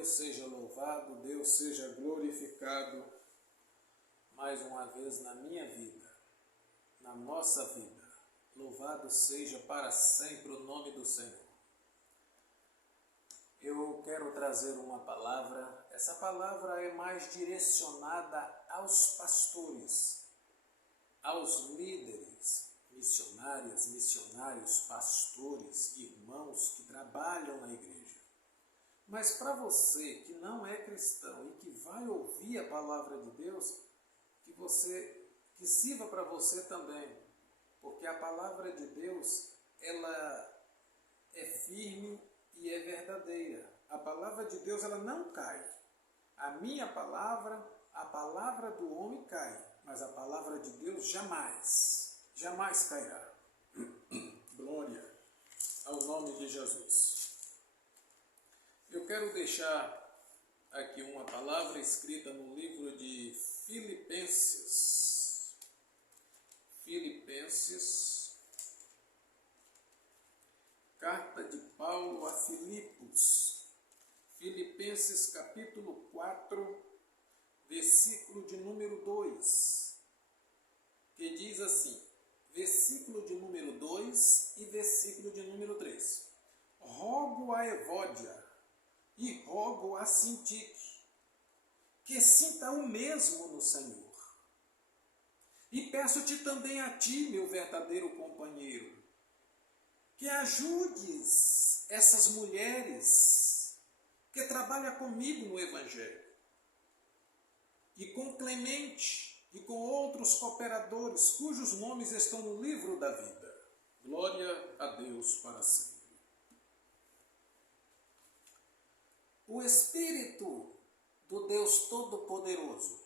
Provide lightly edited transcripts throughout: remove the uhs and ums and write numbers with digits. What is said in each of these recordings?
Deus seja louvado, Deus seja glorificado mais uma vez na minha vida, na nossa vida. Louvado seja para sempre o nome do Senhor. Eu quero trazer uma palavra, essa palavra é mais direcionada aos pastores, aos líderes, missionários, pastores, irmãos que trabalham na igreja. Mas para você que não é cristão e que vai ouvir a palavra de Deus, que sirva para você também, porque a palavra de Deus, ela é firme e é verdadeira. A palavra de Deus, ela não cai. A minha palavra, a palavra do homem cai, mas a palavra de Deus jamais cairá. Glória ao nome de Jesus. Eu quero deixar aqui uma palavra escrita no livro de Filipenses. Carta de Paulo a Filipos. Filipenses capítulo 4, versículo de número 2. Que diz assim, versículo de número 2 e versículo de número 3. Rogo a Evódia e rogo a Sintique, que sinta o mesmo no Senhor. E peço-te também a ti, meu verdadeiro companheiro, que ajudes essas mulheres que trabalham comigo no Evangelho, e com Clemente e com outros cooperadores, cujos nomes estão no livro da vida. Glória a Deus para sempre. O Espírito do Deus Todo-Poderoso,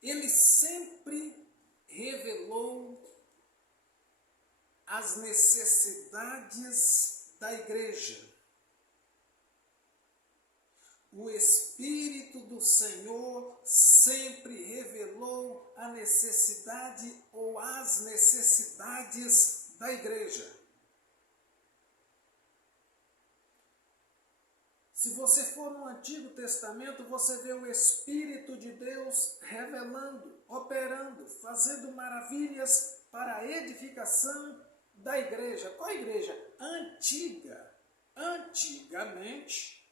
ele sempre revelou as necessidades da igreja. O Espírito do Senhor sempre revelou a necessidade ou as necessidades da igreja. Se você for no Antigo Testamento, você vê o Espírito de Deus revelando, operando, fazendo maravilhas para a edificação da igreja. Qual a igreja? Antiga. Antigamente,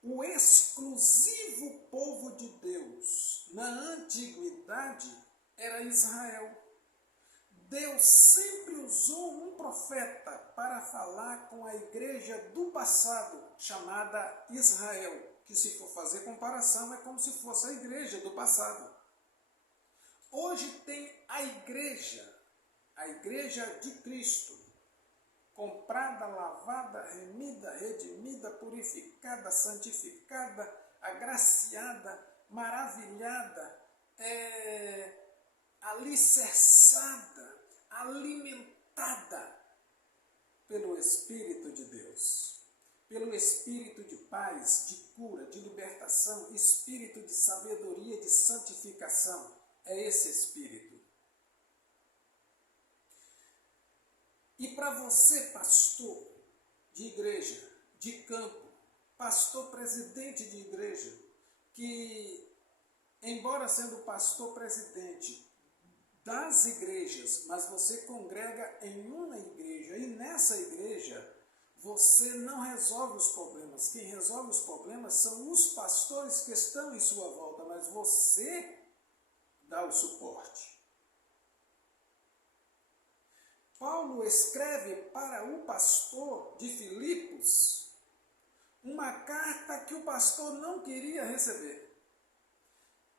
o exclusivo povo de Deus na antiguidade era Israel. Deus sempre usou um profeta para falar com a igreja do passado, chamada Israel, que se for fazer comparação é como se fosse a igreja do passado. Hoje tem a igreja de Cristo, comprada, lavada, remida, redimida, purificada, santificada, agraciada, maravilhada, alicerçada, alimentada pelo Espírito de Deus, pelo Espírito de paz, de cura, de libertação, Espírito de sabedoria, de santificação. É esse Espírito. E para você, pastor de igreja, de campo, pastor presidente de igreja, que, embora sendo pastor presidente das igrejas, mas você congrega em uma igreja, e nessa igreja você não resolve os problemas. Quem resolve os problemas são os pastores que estão em sua volta, mas você dá o suporte. Paulo escreve para o pastor de Filipos uma carta que o pastor não queria receber.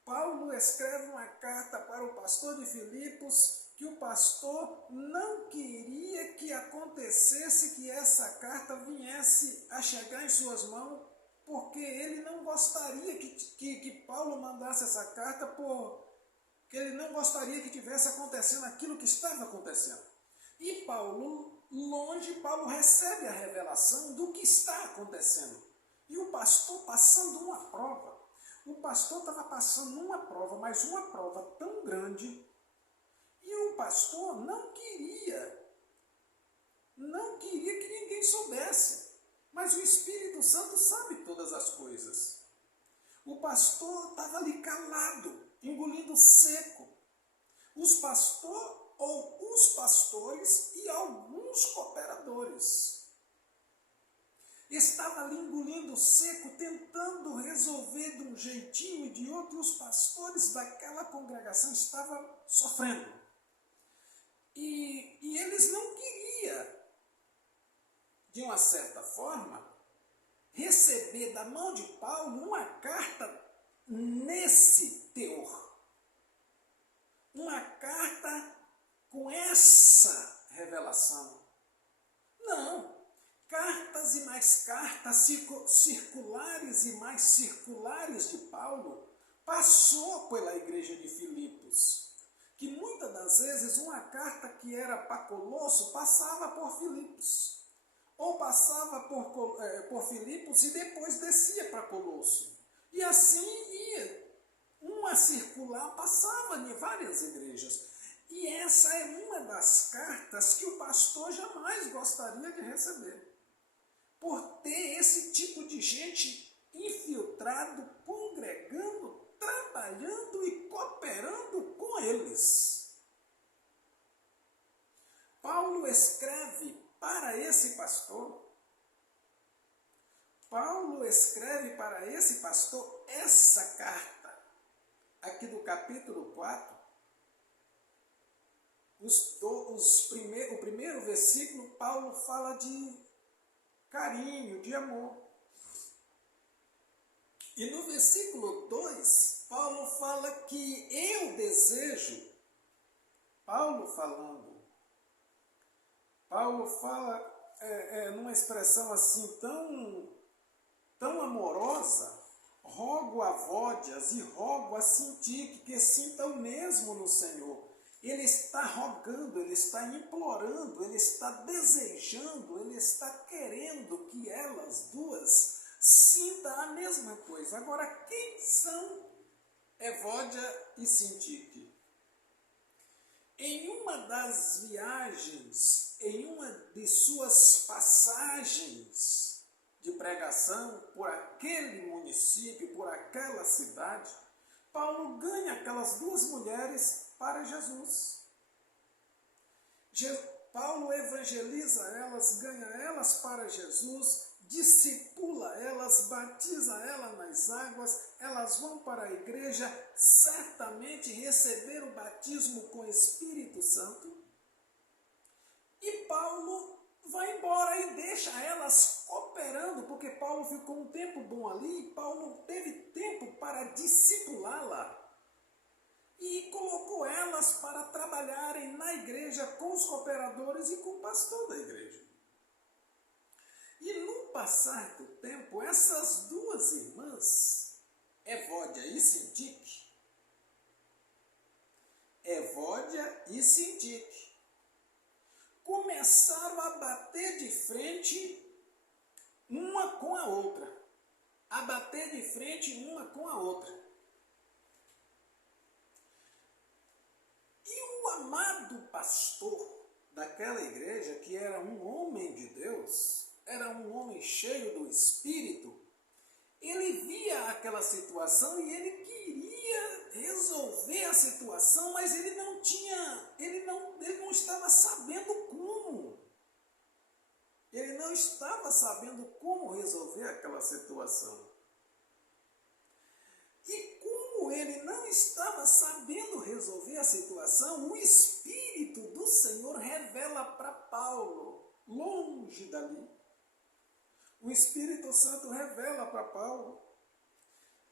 Paulo escreve uma carta para o pastor de Filipos que o pastor não queria que acontecesse, que essa carta viesse a chegar em suas mãos, porque ele não gostaria que Paulo mandasse essa carta, porque ele não gostaria que tivesse acontecendo aquilo que estava acontecendo. E Paulo recebe a revelação do que está acontecendo. E o pastor passando uma prova. O pastor estava passando uma prova, mas uma prova tão grande, e o pastor não queria que ninguém soubesse. Mas o Espírito Santo sabe todas as coisas. O pastor estava ali calado, engolindo seco. Os pastores e alguns cooperadores. Estava ali engolindo seco, tentando resolver de um jeitinho e de outro, e os pastores daquela congregação estavam sofrendo. E eles não queriam, de uma certa forma, receber da mão de Paulo uma carta nesse teor. Uma carta com essa revelação. Não. Cartas e mais cartas, circulares e mais circulares de Paulo, passou pela igreja de Filipos. Que muitas das vezes uma carta que era para Colosso passava por Filipos. Ou passava por Filipos e depois descia para Colosso. E assim ia. Uma circular passava em várias igrejas. E essa é uma das cartas que o pastor jamais gostaria de receber. Por ter esse tipo de gente infiltrado, congregando, trabalhando e cooperando com eles. Paulo escreve para esse pastor. Paulo escreve para esse pastor essa carta, aqui do capítulo 4. O primeiro versículo, Paulo fala de carinho, de amor. E no versículo 2, Paulo fala que eu desejo, Paulo fala numa expressão assim tão amorosa, rogo a Vódias e rogo a Sintique que sinta o mesmo no Senhor. Ele está rogando, ele está implorando, ele está desejando, ele está querendo que elas duas sintam a mesma coisa. Agora, quem são Evódia e Sintique? Em uma das viagens, em uma de suas passagens de pregação por aquele município, por aquela cidade, Paulo ganha aquelas duas mulheres para Jesus. Paulo evangeliza elas, ganha elas para Jesus, discipula elas, batiza elas nas águas, elas vão para a igreja, certamente receber o batismo com o Espírito Santo. E Paulo vai embora e deixa elas cooperando, porque Paulo ficou um tempo bom ali, e Paulo teve tempo para discipulá-la. E colocou elas para trabalharem na igreja com os cooperadores e com o pastor da igreja. E no passar do tempo, essas duas irmãs, Evódia e Sintique, começaram a bater de frente uma com a outra. E o amado pastor daquela igreja, que era um homem de Deus, era um homem cheio do Espírito, ele via aquela situação e ele queria resolver a situação, mas ele não estava sabendo como. Ele não estava sabendo como resolver aquela situação. E como ele não estava sabendo resolver a situação, o Espírito do Senhor revela para Paulo, longe dali. O Espírito Santo revela para Paulo.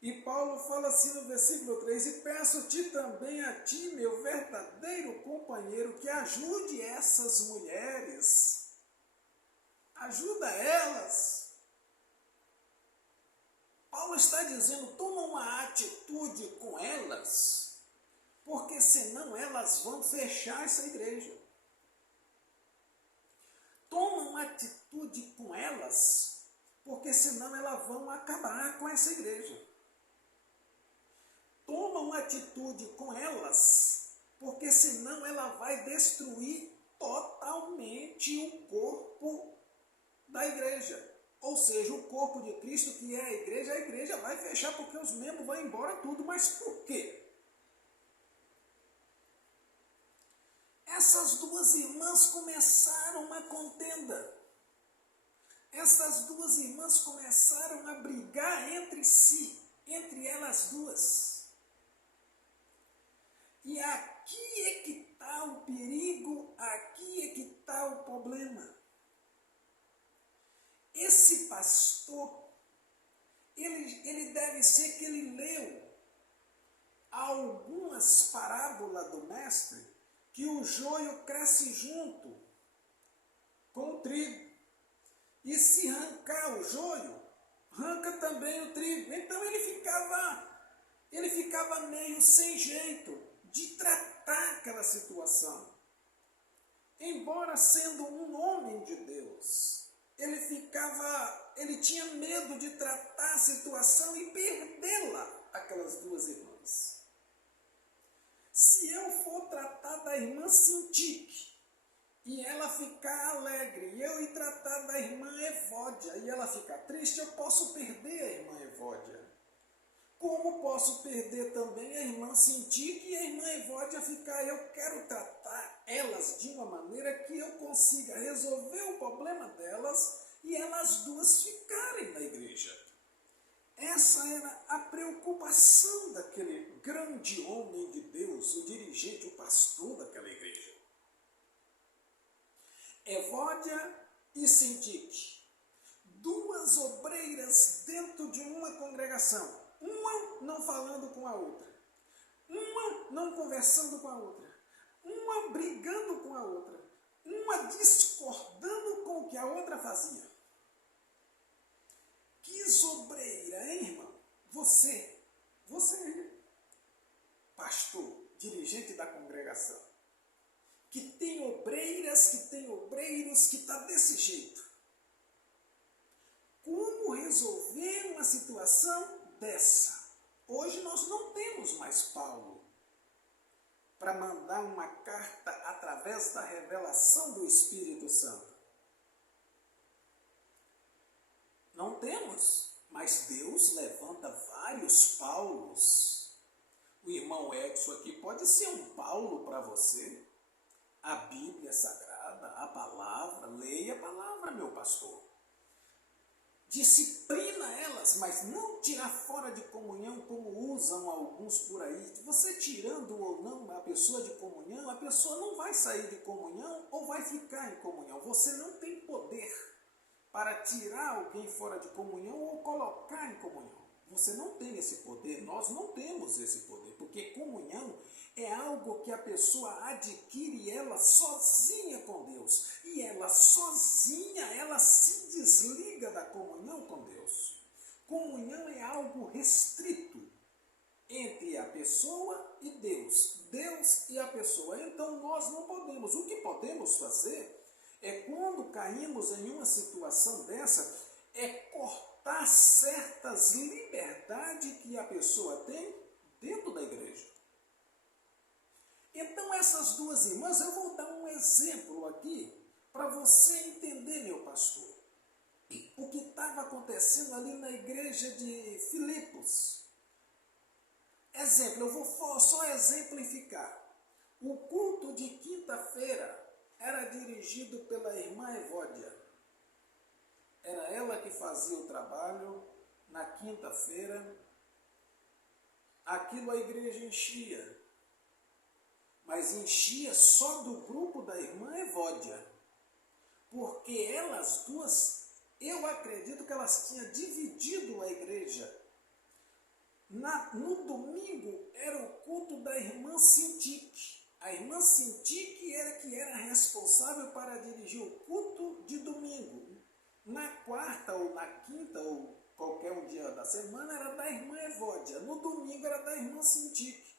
E Paulo fala assim no versículo 3, e peço-te também a ti, meu verdadeiro companheiro, que ajude essas mulheres. Ajuda elas. Paulo está dizendo, toma uma atitude com elas, porque senão elas vão fechar essa igreja. Toma uma atitude com elas, porque senão elas vão acabar com essa igreja. Toma uma atitude com elas, porque senão ela vai destruir totalmente o corpo da ou seja, o corpo de Cristo, que é a igreja vai fechar porque os membros vão embora tudo. Mas por quê? Essas duas irmãs começaram uma contenda. Essas duas irmãs começaram a brigar entre si, entre elas duas. E aqui é que está o perigo, aqui é que está o problema. Esse pastor, ele deve ser que ele leu algumas parábolas do mestre, que o joio cresce junto com o trigo. E se arrancar o joio, arranca também o trigo. Então ele ficava meio sem jeito de tratar aquela situação. Embora sendo um homem de Deus, ele tinha medo de tratar a situação e perdê-la, aquelas duas irmãs. Se eu for tratar da irmã Sintique, e ela ficar alegre, e eu ir tratar da irmã Evódia, e ela ficar triste, eu posso perder a irmã Evódia. Como posso perder também a irmã Sintique e a irmã Evódia ficar, eu quero tratar elas de uma maneira que eu consiga resolver o problema delas e elas duas ficarem na igreja. Essa era a preocupação daquele grande homem de Deus, o dirigente, o pastor daquela igreja. Evódia e Sintique, duas obreiras dentro de uma congregação, uma não falando com a outra, uma não conversando com a outra, uma brigando com a outra, uma discordando com o que a outra fazia. Que obreira, hein, irmão? Você, pastor, dirigente da congregação, que tem obreiras, que tem obreiros, que está desse jeito. Como resolver uma situação dessa? Hoje nós não temos mais Paulo para mandar uma carta através da revelação do Espírito Santo. Não temos, mas Deus levanta vários Paulos. O irmão Edson aqui pode ser um Paulo para você. A Bíblia Sagrada, a palavra, leia a palavra, meu pastor. Disciplina elas, mas não tirar fora de comunhão como usam alguns por aí. Você tirando ou não a pessoa de comunhão, a pessoa não vai sair de comunhão ou vai ficar em comunhão. Você não tem poder para tirar alguém fora de comunhão ou colocar em comunhão. Você não tem esse poder, nós não temos esse poder, porque comunhão é algo que a pessoa adquire ela sozinha com Deus. E ela sozinha, ela se desliga da comunhão com Deus. Comunhão é algo restrito entre a pessoa e Deus. Deus e a pessoa. Então nós não podemos. O que podemos fazer é, quando caímos em uma situação dessa, é cortar certas liberdades que a pessoa tem dentro da igreja. Então essas duas irmãs, eu vou dar um exemplo aqui para você entender, meu pastor, o que estava acontecendo ali na igreja de Filipos. Exemplo, eu vou só exemplificar. O culto de quinta-feira era dirigido pela irmã Evódia. Era ela que fazia o trabalho na quinta-feira. Aquilo a igreja enchia. Mas enchia só do grupo da irmã Evódia. Porque elas duas, eu acredito que elas tinham dividido a igreja. No domingo era o culto da irmã Sintique. A irmã Sintique era que era responsável para dirigir o culto de domingo. Na quarta ou na quinta ou qualquer um dia da semana era da irmã Evódia. No domingo era da irmã Sintique.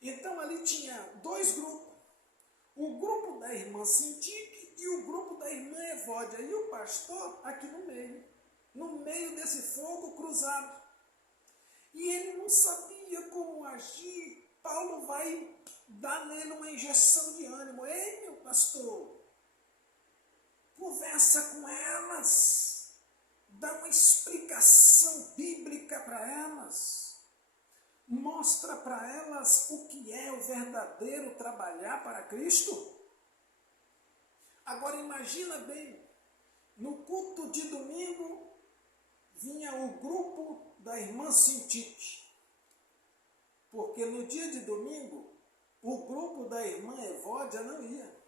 Então ali tinha dois grupos. O grupo da irmã Sintique e o grupo da irmã Evódia. E o pastor aqui no meio desse fogo cruzado. E ele não sabia como agir. Paulo vai dar nele uma injeção de ânimo. Ei, meu pastor, conversa com elas. dá uma explicação bíblica para elas, mostra para elas o que é o verdadeiro trabalhar para Cristo. Agora imagina bem, no culto de domingo vinha o grupo da irmã Sintique, porque no dia de domingo o grupo da irmã Evódia não ia.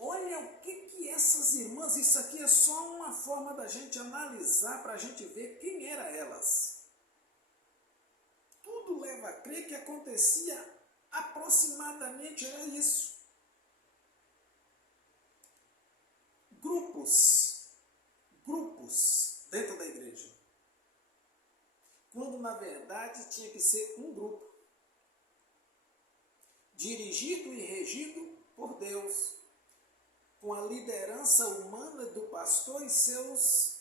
Olha o que essas irmãs, isso aqui é só uma forma da gente analisar, para a gente ver quem eram elas. Tudo leva a crer que acontecia aproximadamente, era isso. Grupos dentro da igreja. Quando na verdade tinha que ser um grupo, dirigido e regido por Deus, com a liderança humana do pastor e seus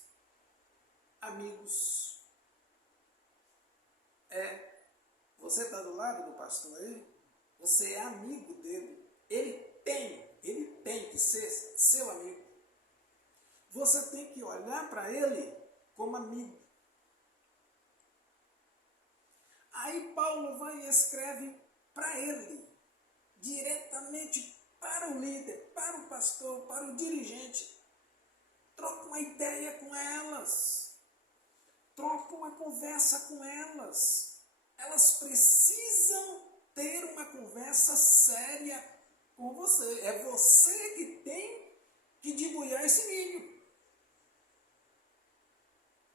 amigos. Você está do lado do pastor aí? Você é amigo dele. Ele tem que ser seu amigo. Você tem que olhar para ele como amigo. Aí Paulo vai e escreve para ele, diretamente para o líder, para o pastor, para o dirigente. Troca uma ideia com elas. Troca uma conversa com elas. Elas precisam ter uma conversa séria com você. É você que tem que debulhar esse milho.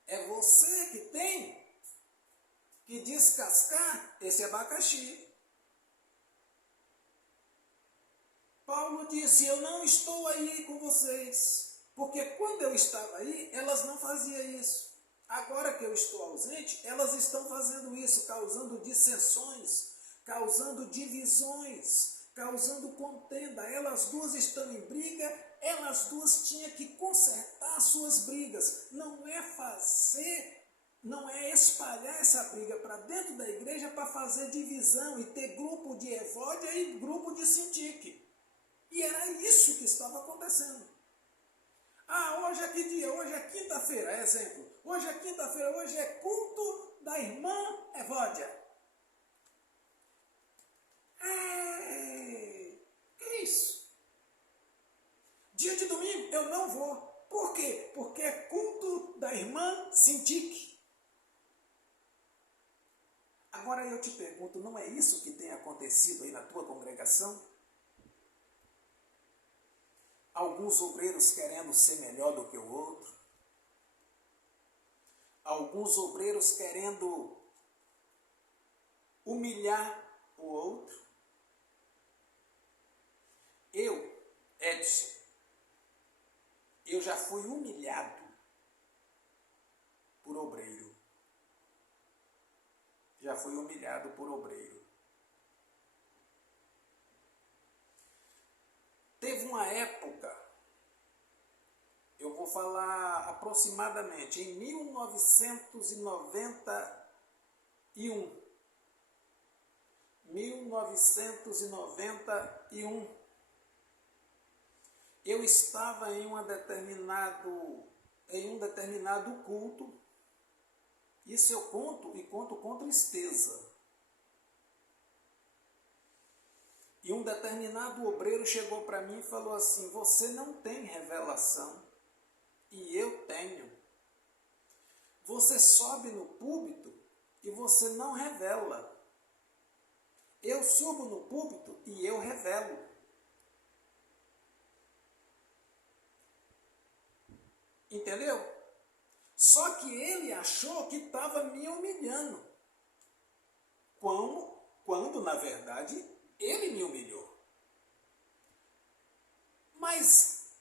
É você que tem que descascar esse abacaxi. Paulo disse, eu não estou aí com vocês, porque quando eu estava aí, elas não faziam isso. Agora que eu estou ausente, elas estão fazendo isso, causando dissensões, causando divisões, causando contenda. Elas duas estão em briga, elas duas tinham que consertar suas brigas. Não é espalhar essa briga para dentro da igreja para fazer divisão e ter grupo de Evódia e grupo de Sintique. E era isso que estava acontecendo. Hoje é que dia? Hoje é quinta-feira, exemplo. Hoje é quinta-feira, hoje é culto da irmã Evódia. Que é isso? Dia de domingo eu não vou. Por quê? Porque é culto da irmã Sintique. Agora eu te pergunto, não é isso que tem acontecido aí na tua congregação? Alguns obreiros querendo ser melhor do que o outro. Alguns obreiros querendo humilhar o outro. Eu, Edson, eu já fui humilhado por obreiro. Já fui humilhado por obreiro. Teve uma época, eu vou falar aproximadamente, em 1991. 1991, eu estava em um determinado culto. Isso eu conto e conto com tristeza. E um determinado obreiro chegou para mim e falou assim, você não tem revelação, e eu tenho. Você sobe no púlpito e você não revela. Eu subo no púlpito e eu revelo. Entendeu? Só que ele achou que estava me humilhando. Quando na verdade, ele me humilhou. Mas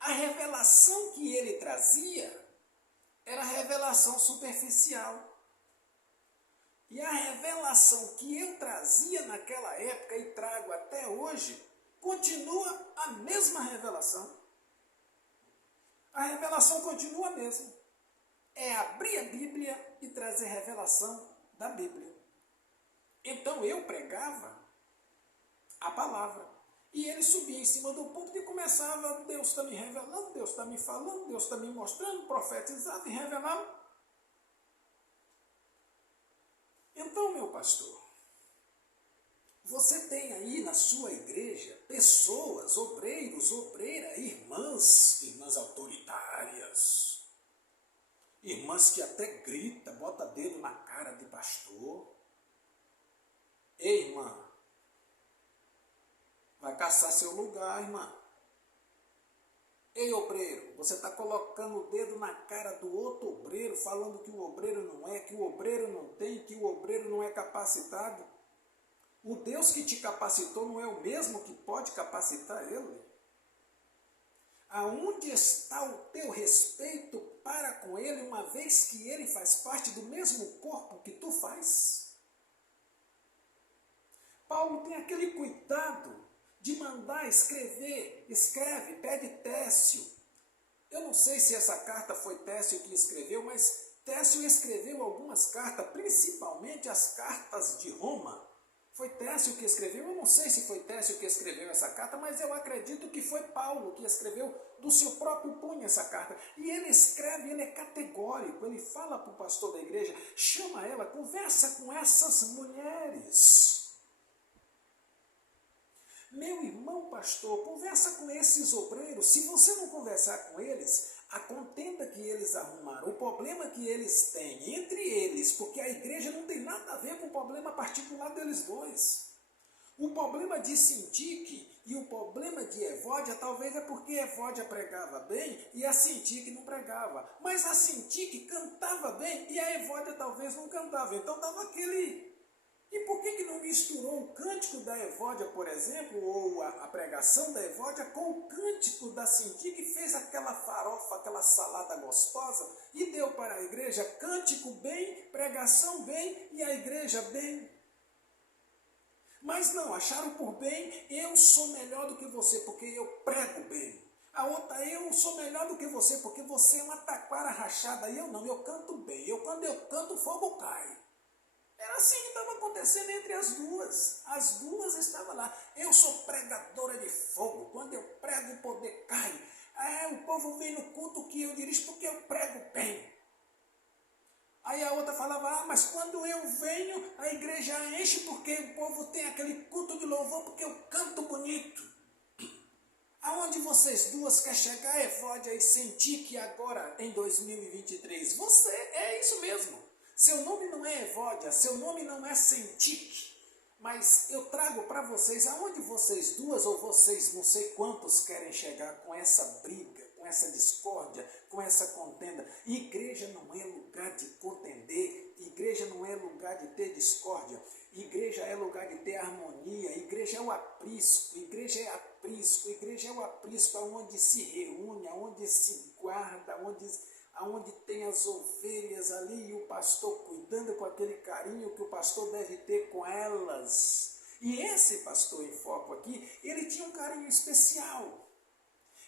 a revelação que ele trazia era revelação superficial. E a revelação que eu trazia naquela época e trago até hoje, continua a mesma revelação. A revelação continua a mesma. É abrir a Bíblia e trazer revelação da Bíblia. Então eu pregava a palavra. E ele subia em cima do púlpito e começava começava, Deus está me revelando, Deus está me falando, Deus está me mostrando, profetizado e revelado. Então, meu pastor, você tem aí na sua igreja pessoas, obreiros, obreiras, irmãs autoritárias, irmãs que até grita, bota dedo na cara de pastor. Ei, irmã, vai caçar seu lugar, irmã. Ei, obreiro, você está colocando o dedo na cara do outro obreiro, falando que o obreiro não é, que o obreiro não tem, que o obreiro não é capacitado. O Deus que te capacitou não é o mesmo que pode capacitar ele? Aonde está o teu respeito para com ele, uma vez que ele faz parte do mesmo corpo que tu faz? Paulo tem aquele cuidado de mandar escreve, pede Técio. Eu não sei se essa carta foi Técio que escreveu, mas Técio escreveu algumas cartas, principalmente as cartas de Roma. Foi Técio que escreveu, eu não sei se foi Técio que escreveu essa carta, mas eu acredito que foi Paulo que escreveu do seu próprio punho essa carta. E ele escreve, ele é categórico, ele fala para o pastor da igreja, chama ela, conversa com essas mulheres. Meu irmão pastor, conversa com esses obreiros. Se você não conversar com eles, a contenda que eles arrumaram, o problema que eles têm entre eles, porque a igreja não tem nada a ver com o problema particular deles dois. O problema de Sintique e o problema de Evódia talvez é porque Evódia pregava bem e a Sintique não pregava. Mas a Sintique cantava bem e a Evódia talvez não cantava. Então dava aquele... E por que não misturou o cântico da Evódia, por exemplo, ou a pregação da Evódia com o cântico da Sintique, que fez aquela farofa, aquela salada gostosa e deu para a igreja cântico bem, pregação bem e a igreja bem? Mas não, acharam por bem, eu sou melhor do que você porque eu prego bem. A outra, eu sou melhor do que você porque você é uma taquara rachada e eu não, eu canto bem. Quando eu canto, o fogo cai. Era assim que estava acontecendo entre as duas. As duas estavam lá. Eu sou pregadora de fogo. Quando eu prego, o poder cai. O povo vem no culto que eu dirijo porque eu prego bem. Aí a outra falava, mas quando eu venho, a igreja enche porque o povo tem aquele culto de louvor porque eu canto bonito. Aonde vocês duas querem chegar, Evódia e Sintique agora em 2023? Você é isso mesmo. Seu nome não é Evódia, seu nome não é Sintique, mas eu trago para vocês aonde vocês duas ou vocês não sei quantos querem chegar com essa briga, com essa discórdia, com essa contenda. Igreja não é lugar de contender, igreja não é lugar de ter discórdia, igreja é lugar de ter harmonia, igreja é o aprisco, igreja é o aprisco onde se reúne, onde se guarda, onde tem as ovelhas ali e o pastor cuidando com aquele carinho que o pastor deve ter com elas. E esse pastor em foco aqui, ele tinha um carinho especial.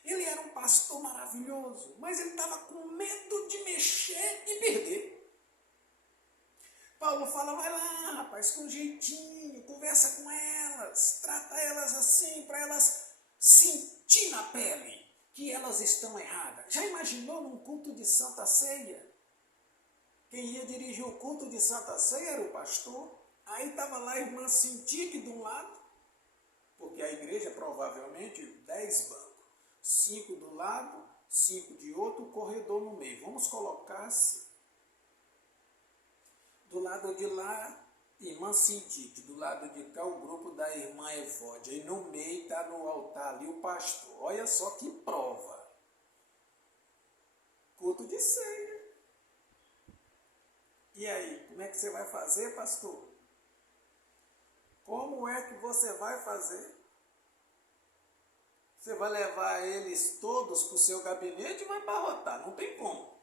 Ele era um pastor maravilhoso, mas ele estava com medo de mexer e perder. Paulo fala, vai lá, rapaz, com jeitinho, conversa com elas, trata elas assim, para elas sentir na pele que elas estão erradas. Já imaginou num culto de Santa Ceia? Quem ia dirigir o culto de Santa Ceia era o pastor. Aí estava lá a irmã Sintique de um lado, porque a igreja provavelmente 10 bancos. 5 do lado, 5 de outro, o corredor no meio. Vamos colocar assim. Do lado de lá, irmã Sintique. Do lado de cá, o grupo da irmã Evódia. E no meio está no altar ali o pastor. Olha só que prova. Culto de ceia. E aí, como é que você vai fazer, pastor? Como é que você vai fazer? Você vai levar eles todos para o seu gabinete e vai abarrotar, não tem como.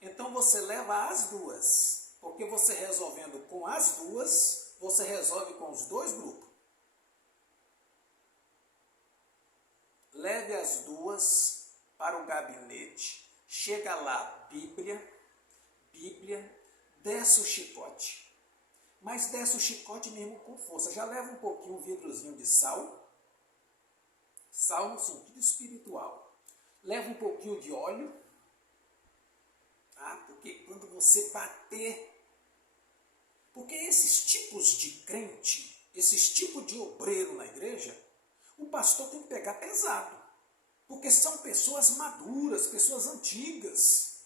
Então você leva as duas, porque você resolvendo com as duas, você resolve com os dois grupos. Leve as duas para o gabinete, chega lá, Bíblia, desce o chicote. Mas desce o chicote mesmo com força. Já leva um pouquinho, um vidrozinho de sal. Sal no sentido espiritual. Leva um pouquinho de óleo, tá? Porque quando você bater... Porque esses tipos de crente, esses tipos de obreiro na igreja, o pastor tem que pegar pesado. Porque são pessoas maduras, pessoas antigas.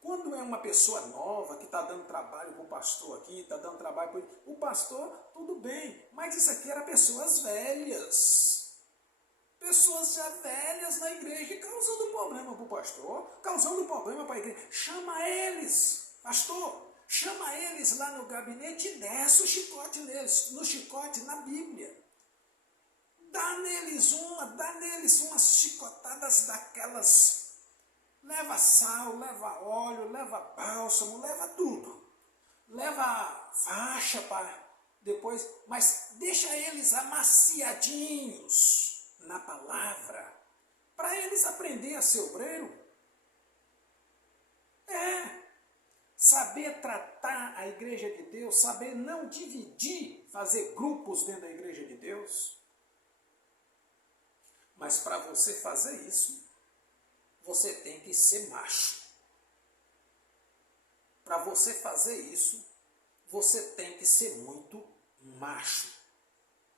Quando é uma pessoa nova que está dando trabalho para o pastor aqui, está dando trabalho para o pastor, tudo bem. Mas isso aqui era pessoas velhas. Pessoas já velhas na igreja, causando problema para o pastor, causando problema para a igreja. Chama eles, pastor, chama eles lá no gabinete e desce o chicote neles, no chicote, na Bíblia. Dá neles umas chicotadas daquelas. Leva sal, leva óleo, leva bálsamo, leva tudo. Leva faixa para depois, mas deixa eles amaciadinhos na palavra, para eles aprender a ser obreiro. Saber tratar a igreja de Deus, saber não dividir, fazer grupos dentro da igreja de Deus. Mas para você fazer isso, você tem que ser macho. Para você fazer isso, você tem que ser muito macho.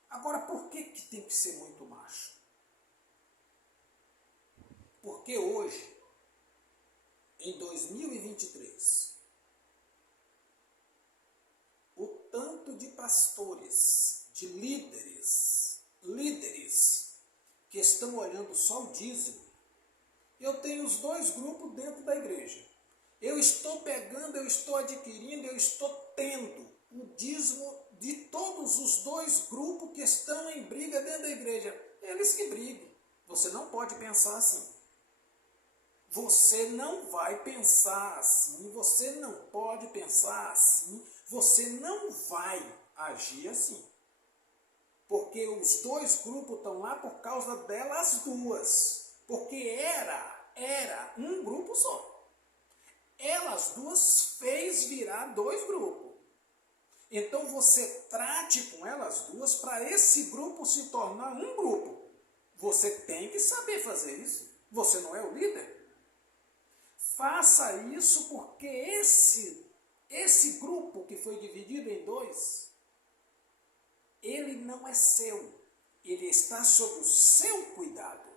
Agora, por que tem que ser muito macho? Porque hoje, em 2023, o tanto de pastores, de líderes que estão olhando só o dízimo. Eu tenho os dois grupos dentro da igreja. Eu estou pegando, eu estou adquirindo, eu estou tendo o dízimo de todos os dois grupos que estão em briga dentro da igreja. Eles que briguem. Você não pode pensar assim. Você não vai pensar assim, você não pode pensar assim, você não vai agir assim. Porque os dois grupos estão lá por causa delas duas. Porque era um grupo só. Elas duas fez virar dois grupos. Então você trate com elas duas para esse grupo se tornar um grupo. Você tem que saber fazer isso. Você não é o líder. Faça isso porque esse grupo que foi dividido em dois, ele não é seu. Ele está sob o seu cuidado,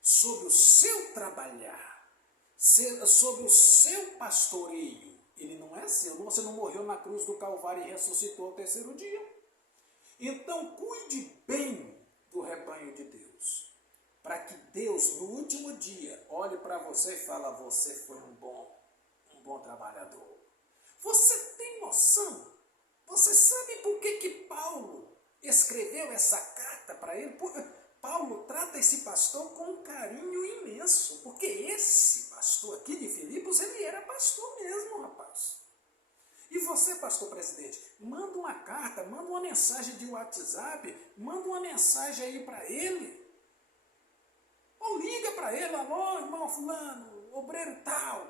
sob o seu trabalhar, sob o seu pastoreio. Ele não é seu. Você não morreu na cruz do Calvário e ressuscitou ao terceiro dia. Então cuide bem do rebanho de Deus, para que Deus, no último dia, olhe para você e fale: você foi um bom trabalhador. Você tem noção? Você sabe por que Paulo escreveu essa carta para ele? Paulo trata esse pastor com um carinho imenso, porque esse pastor aqui de Filipos, ele era pastor mesmo, rapaz. E você, pastor presidente, manda uma carta, manda uma mensagem de WhatsApp, manda uma mensagem aí para ele. Ou liga para ele: alô, irmão fulano, obreiro tal,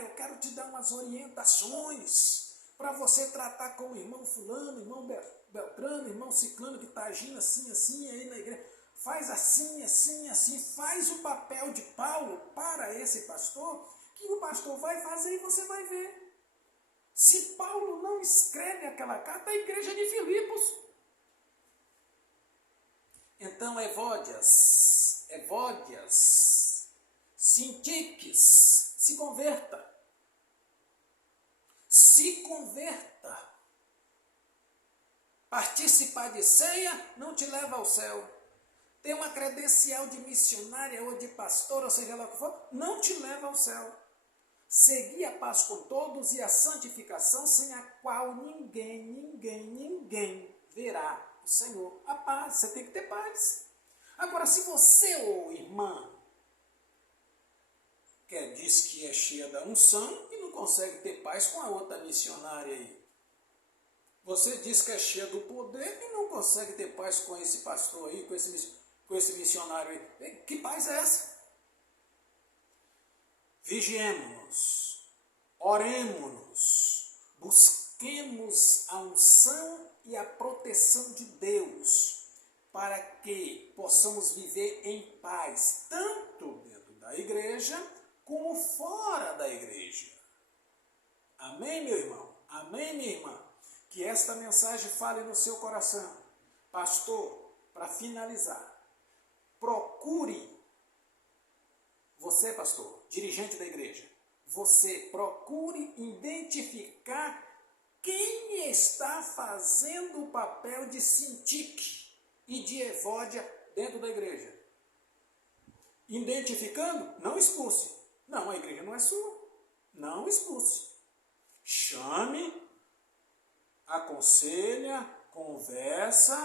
eu quero te dar umas orientações para você tratar com o irmão fulano, irmão Beltrano, irmão Ciclano, que está agindo assim, assim, aí na igreja. Faz assim, assim, assim, faz o papel de Paulo para esse pastor, que o pastor vai fazer e você vai ver. Se Paulo não escreve aquela carta, a igreja de Filipos. Então, Evódias, Sintiques, se converta. Se converta. Participar de ceia não te leva ao céu. Ter uma credencial de missionária ou de pastor, ou seja lá o que for, não te leva ao céu. Seguir a paz com todos e a santificação, sem a qual ninguém verá o Senhor. A paz, você tem que ter paz. Agora, se você, ou irmã, diz que é cheia da unção e não consegue ter paz com a outra missionária aí. Você diz que é cheia do poder e não consegue ter paz com esse pastor aí, com esse missionário aí. Que paz é essa? Vigiemos-nos, oremos-nos, busquemos a unção e a proteção de Deus. para que possamos viver em paz, tanto dentro da igreja como fora da igreja. Amém, meu irmão? Amém, minha irmã? Que esta mensagem fale no seu coração. Pastor, para finalizar, procure, você, pastor, dirigente da igreja, você procure identificar quem está fazendo o papel de sintique e de evódia dentro da igreja. Identificando, não expulse. Não, a igreja não é sua. Não expulse. Chame, aconselha, conversa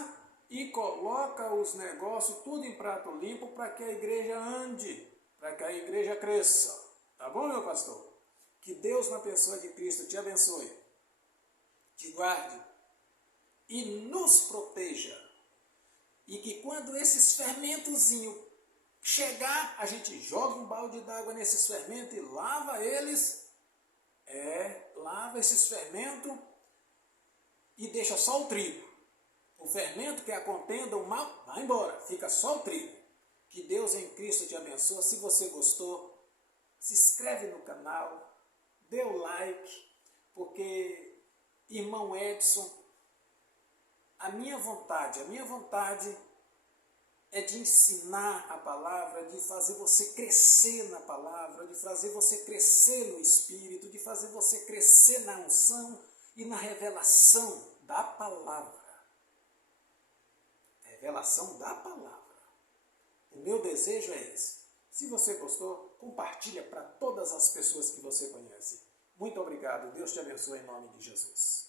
e coloca os negócios tudo em prato limpo para que a igreja ande, para que a igreja cresça. Tá bom, meu pastor? Que Deus, na pessoa de Cristo, te abençoe, te guarde e nos proteja. E que quando esses fermentozinhos chegar, a gente joga um balde d'água nesses fermentos e lava eles. Lava esses fermentos e deixa só o trigo. O fermento, que é a contenda, o mal, vai embora, fica só o trigo. Que Deus em Cristo te abençoe. Se você gostou, se inscreve no canal, dê o like, porque, irmão Edson, a minha vontade é de ensinar a palavra, de fazer você crescer na palavra, de fazer você crescer no Espírito, de fazer você crescer na unção e na revelação da palavra. Revelação da palavra. O meu desejo é esse. Se você gostou, compartilha para todas as pessoas que você conhece. Muito obrigado. Deus te abençoe em nome de Jesus.